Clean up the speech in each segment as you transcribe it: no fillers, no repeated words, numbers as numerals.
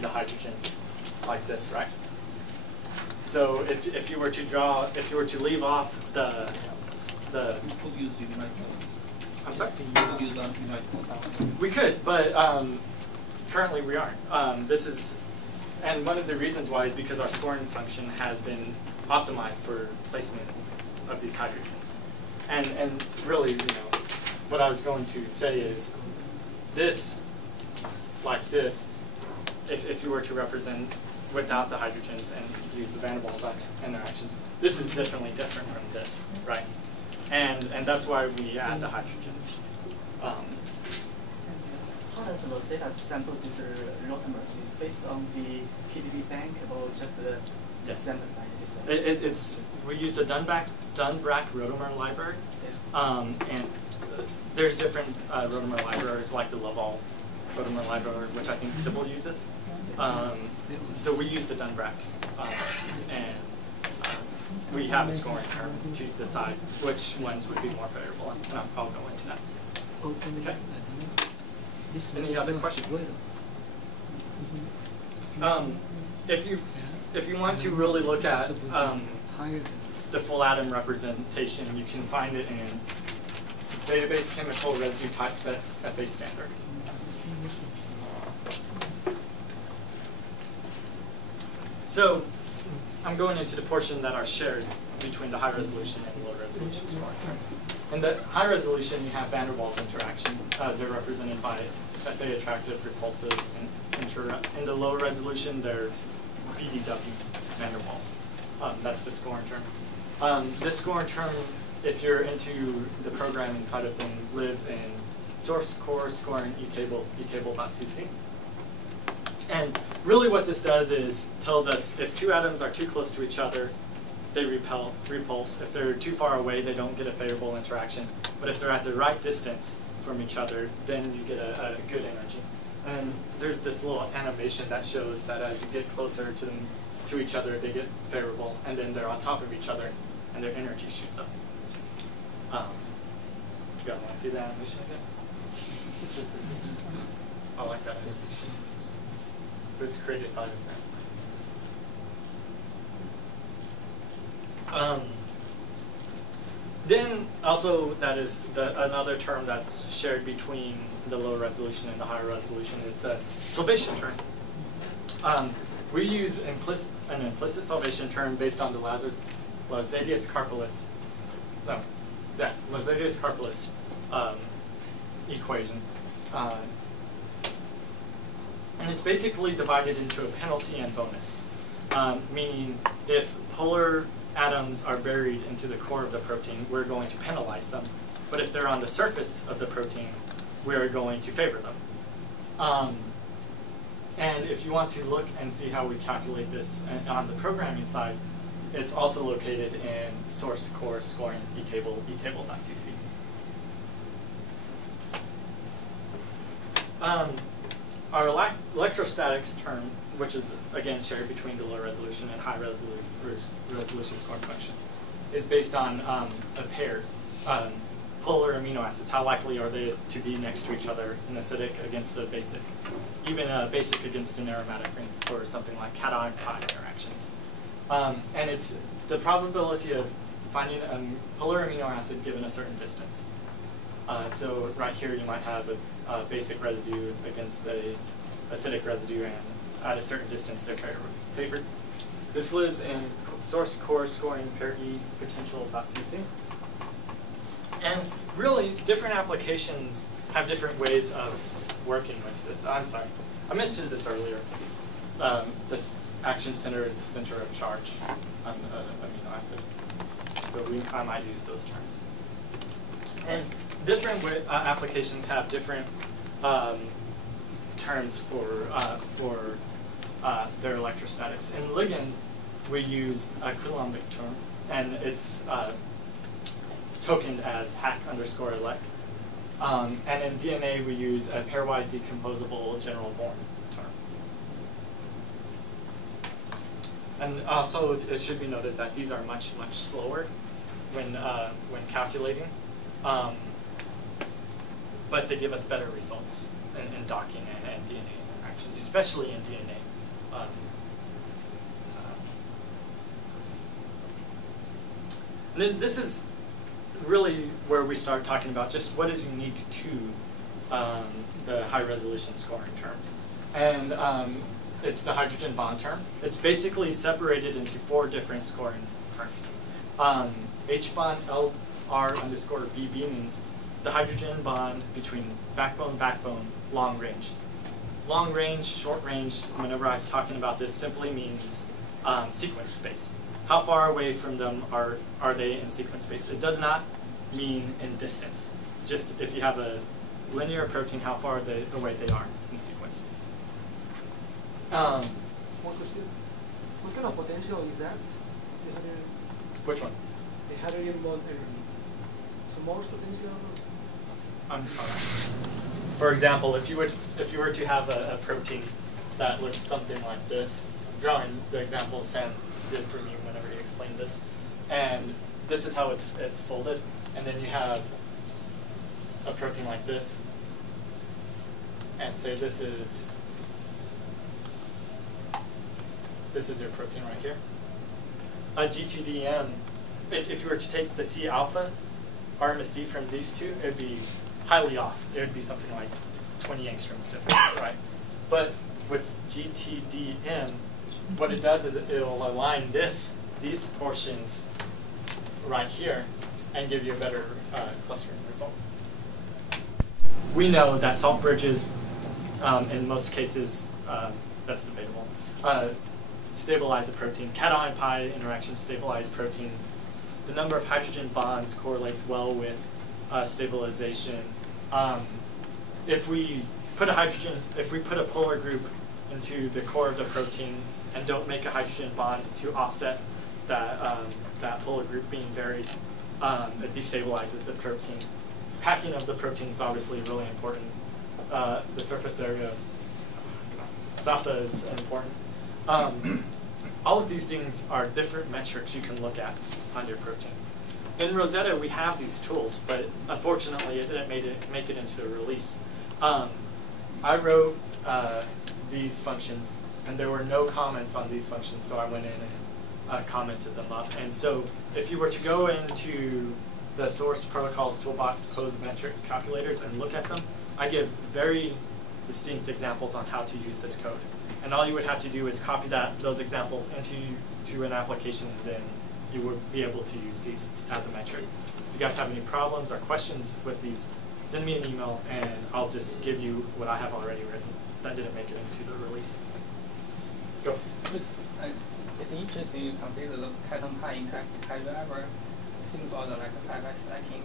the hydrogen like this, right? So if you were to draw, if you were to leave off the You could use unite mode. I'm sorry? You could use unite mode. We could, but currently we aren't. This is, and one of the reasons why is because our scoring function has been optimized for placement of these hydrogens. And really, what I was going to say is this, like this, if you were to represent without the hydrogens and use the van der Waals interactions, this is definitely different from this, right? And that's why we add the hydrogens. How does Rosetta sample these rotamers? Is based on the PDB bank or just the sample bank? We used a Dunbrack rotamer library, Yes. and there's different rotamer libraries like the Waals rotamer library, which I think Sybil uses. So we used a Dunbrack, and we have a scoring term to decide which ones would be more favorable, and I'll go into that. Okay. Any other questions? If you want to really look at the full atom representation, you can find it in database chemical residue type sets FA standard. So I'm going into the portion that are shared between the high resolution and the low resolution scoring term. In the high resolution, you have van der Waals interaction. They're represented by FA attractive, repulsive, and in the low resolution, they're BDW van der Waals. That's the scoring term. This scoring term, if you're into the programming side of things, lives in source core scoring etable.cc. And really what this does is tells us if two atoms are too close to each other, they repulse. If they're too far away, they don't get a favorable interaction. But if they're at the right distance from each other, then you get a good energy. And there's this little animation that shows that as you get closer to each other, they get favorable, and then they're on top of each other, and their energy shoots up. You guys want to see that animation again? I like that animation. It was created by the friend. Then also that is another term that's shared between the low resolution and the higher resolution is the solvation term. We use an implicit solvation term based on the Lazadius-Karpeles equation. And it's basically divided into a penalty and bonus, meaning if polar atoms are buried into the core of the protein, we're going to penalize them. But if they're on the surface of the protein, we're going to favor them. And if you want to look and see how we calculate this on the programming side, it's also located in source core scoring etable.cc. Our electrostatics term, which is again shared between the low resolution and high resolution scoring function, is based on a pair, polar amino acids. How likely are they to be next to each other, an acidic against a basic, even a basic against an aromatic ring for something like cation-pi interactions. And it's the probability of finding a polar amino acid given a certain distance. So right here you might have a basic residue against a acidic residue, and at a certain distance they're favored. This lives in source core scoring pair E potential.cc. And really, different applications have different ways of working with this. I'm sorry, I mentioned this earlier. This action center is the center of charge on amino acid. So I might use those terms. And different applications have different terms for their electrostatics. In ligand, we use a Coulombic term, and it's tokened as hack_elect. And in DNA, we use a pairwise decomposable general Born term. And also, it should be noted that these are much, much slower when calculating. But they give us better results in docking and DNA interaction. interactions, especially in DNA. And then this is really where we start talking about just what is unique to the high-resolution scoring terms. And it's the hydrogen bond term. It's basically separated into 4 different scoring terms. H bond LR_BB means the hydrogen bond between backbone, long range. Long range, short range, whenever I'm talking about this, simply means sequence space. How far away from them are they in sequence space? It does not mean in distance. Just if you have a linear protein, how far away they are in sequence space. One question. What kind of potential is that? Which one? The hydrogen bond. So most potential. I'm sorry. For example, if you were to have a protein that looks something like this, I'm drawing the example Sam did for me whenever he explained this, and this is how it's folded, and then you have a protein like this, and say this is your protein right here. A GTDM, if you were to take the C alpha RMSD from these two, it would be highly off. It would be something like 20 angstroms difference, right? But with GTDM, what it does is it'll align these portions right here and give you a better clustering result. We know that salt bridges, in most cases, that's debatable, stabilize a protein. Cation-pi interactions stabilize proteins. The number of hydrogen bonds correlates well with stabilization. If we put a polar group into the core of the protein and don't make a hydrogen bond to offset that polar group being buried, it destabilizes the protein. Packing of the protein is obviously really important. The surface area, SASA is important. All of these things are different metrics you can look at on your protein. In Rosetta, we have these tools, but unfortunately, it didn't make it into the release. I wrote these functions, and there were no comments on these functions, so I went in and commented them up. And so if you were to go into the source protocols toolbox pose metric calculators and look at them, I give very distinct examples on how to use this code. And all you would have to do is copy those examples into an application, and then you would be able to use these as a metric. If you guys have any problems or questions with these, send me an email, and I'll just give you what I have already written that didn't make it into the release. Go. It's interesting you consider the cation-pi interaction. Have you ever think about like pi-pi stacking?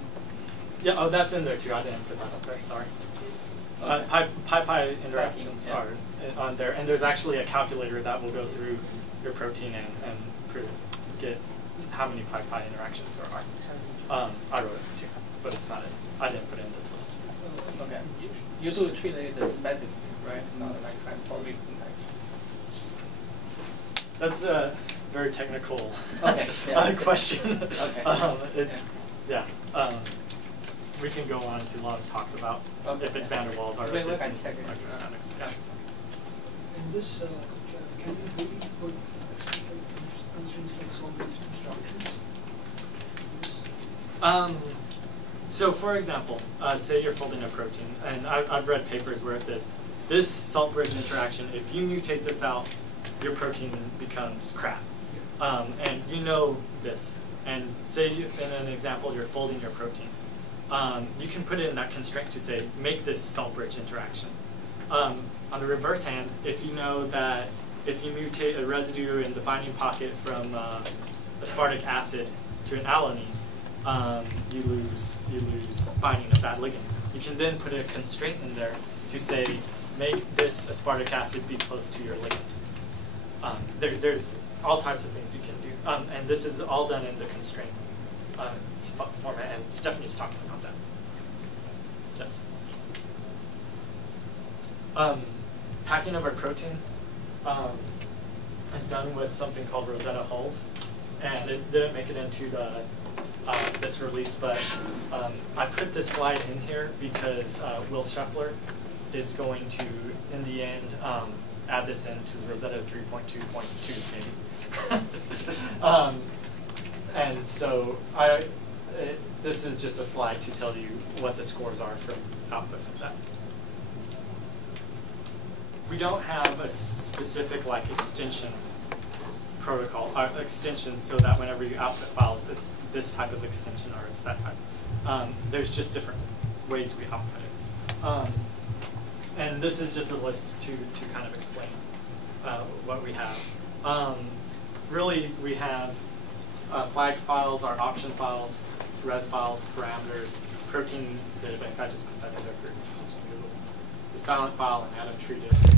Yeah, oh, that's in there too. I didn't put that up there, sorry. Pi-pi interactions are on there, and there's actually a calculator that will go through your protein and get how many pi-pi interactions there are. I wrote it too, but it's not I didn't put it in this list. Okay. You do treat it specifically, right? Not like transformative interaction. That's a very technical question. Okay. Yeah. We can go on to a lot of talks about if it's van der Waals or if it's electrostatics. Yeah. And this, can you really put constraints like solvation instructions? So for example, say you're folding a protein, and I've read papers where it says, this salt bridge interaction, if you mutate this out, your protein becomes crap. And you know this. And say in an example, you're folding your protein. You can put in that constraint to say, make this salt bridge interaction. On the reverse hand, if you know that if you mutate a residue in the binding pocket from aspartic acid to an alanine, you lose binding of that ligand. You can then put a constraint in there to say, make this aspartic acid be close to your ligand. There's all types of things you can do. And this is all done in the constraint format, and Stephanie's talking about that. Yes. Packing of our protein is done with something called Rosetta Holes, and it didn't make it into the this release, but I put this slide in here because Will Scheffler is going to, in the end, add this into Rosetta 3.2.2 maybe. And so this is just a slide to tell you what the scores are from output from that. We don't have a specific like extension protocol, extension so that whenever you output files, it's this type of extension or it's that type. There's just different ways we output it. And this is just a list to kind of explain what we have. Really, we have flag files, our option files, res files, parameters, protein data bank. I just put that in there for Google. The silent file and atom tree Diffs.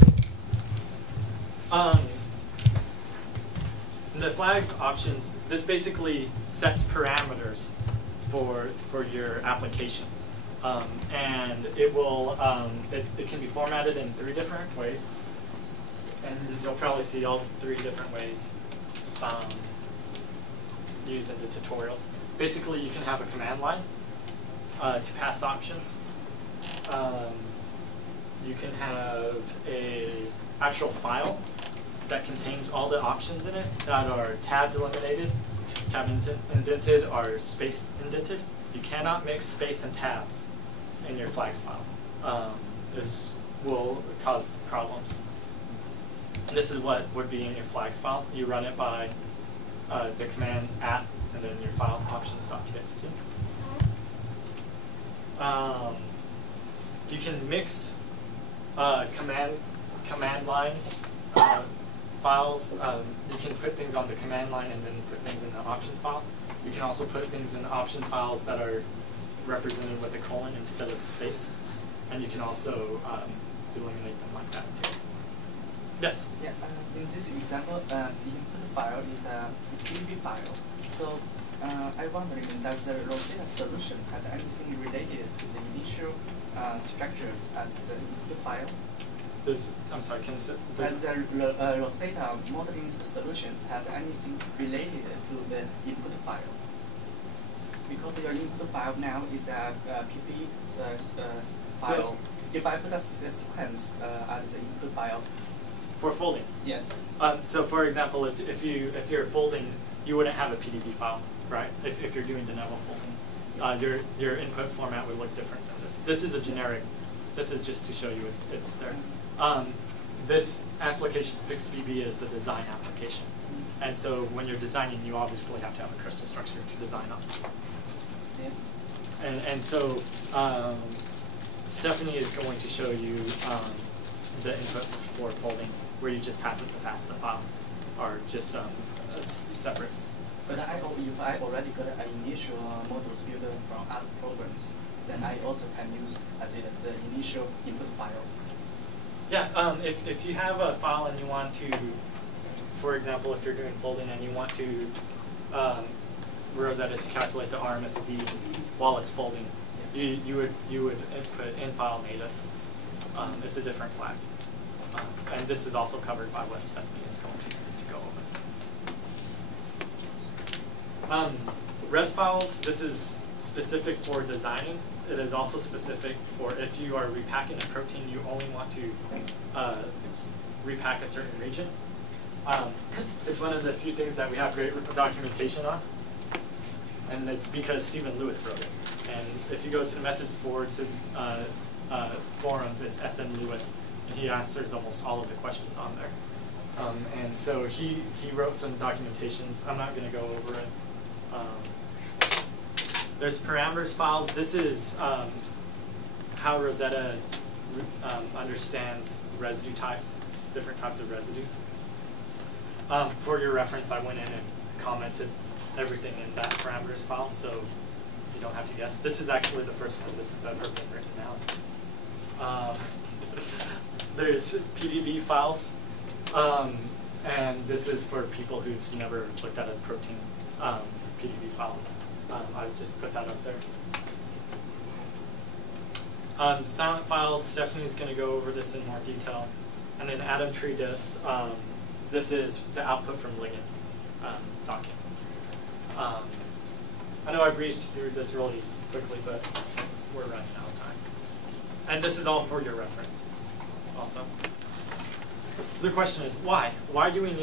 The flags options, this basically sets parameters for your application. And it will, it can be formatted in 3 different ways. And you'll probably see all 3 different ways used in the tutorials. Basically, you can have a command line to pass options. You can have a actual file that contains all the options in it that are tab delimited, tab indented, or space indented. You cannot mix space and tabs in your flags file. This will cause problems. And this is what would be in your flags file. You run it by the command @ and then your file options.txt. You can mix command line files. You can put things on the command line and then put things in the options file. You can also put things in option files that are represented with a colon instead of space. And you can also eliminate them like that too. Yes? Yeah, in this example, the input file is a PDB file. So I wondering, does the Rosetta solution have anything related to the initial structures as the input file? I'm sorry, can you say? Does the Rosetta modeling solutions have anything related to the input file? Because your input file now is a PDB file. So if I put a sequence as the input file, for folding? Yes. So for example, if you're folding, you wouldn't have a PDB file, right? If you're doing de novo folding, your input format would look different than this. This is a generic. This is just to show you it's there. This application, FixBB, is the design application, and so when you're designing, you obviously have to have a crystal structure to design on. Yes. And so Stephanie is going to show you the inputs for folding, where you just pass it to pass the file, or just separates. But if I already got an initial models built from other programs, then I also can use as the initial input file. Yeah, if you have a file and you want to, for example, if you're doing folding and you want to Rosetta to calculate the RMSD while it's folding, you would input in file native. It's a different flag. And this is also covered by what Stephanie is going to go over. Res files, this is specific for designing. It is also specific for if you are repacking a protein, you only want to repack a certain region. It's one of the few things that we have great documentation on. And it's because Stephen Lewis wrote it. And if you go to the message boards, his forums, it's SM Lewis, and he answers almost all of the questions on there. And so he wrote some documentations. I'm not going to go over it. There's parameters files. This is how Rosetta understands residue types, different types of residues. For your reference, I went in and commented everything in that parameters file, so you don't have to guess. This is actually the first time this has ever been written down. There's PDB files, and this is for people who've never looked at a protein PDB file. I just put that up there. Silent files, Stephanie's going to go over this in more detail. And then atom tree diffs, this is the output from ligand document. I know I breezed through this really quickly, but we're running out of time. And this is all for your reference also. So the question is, why? Why do we need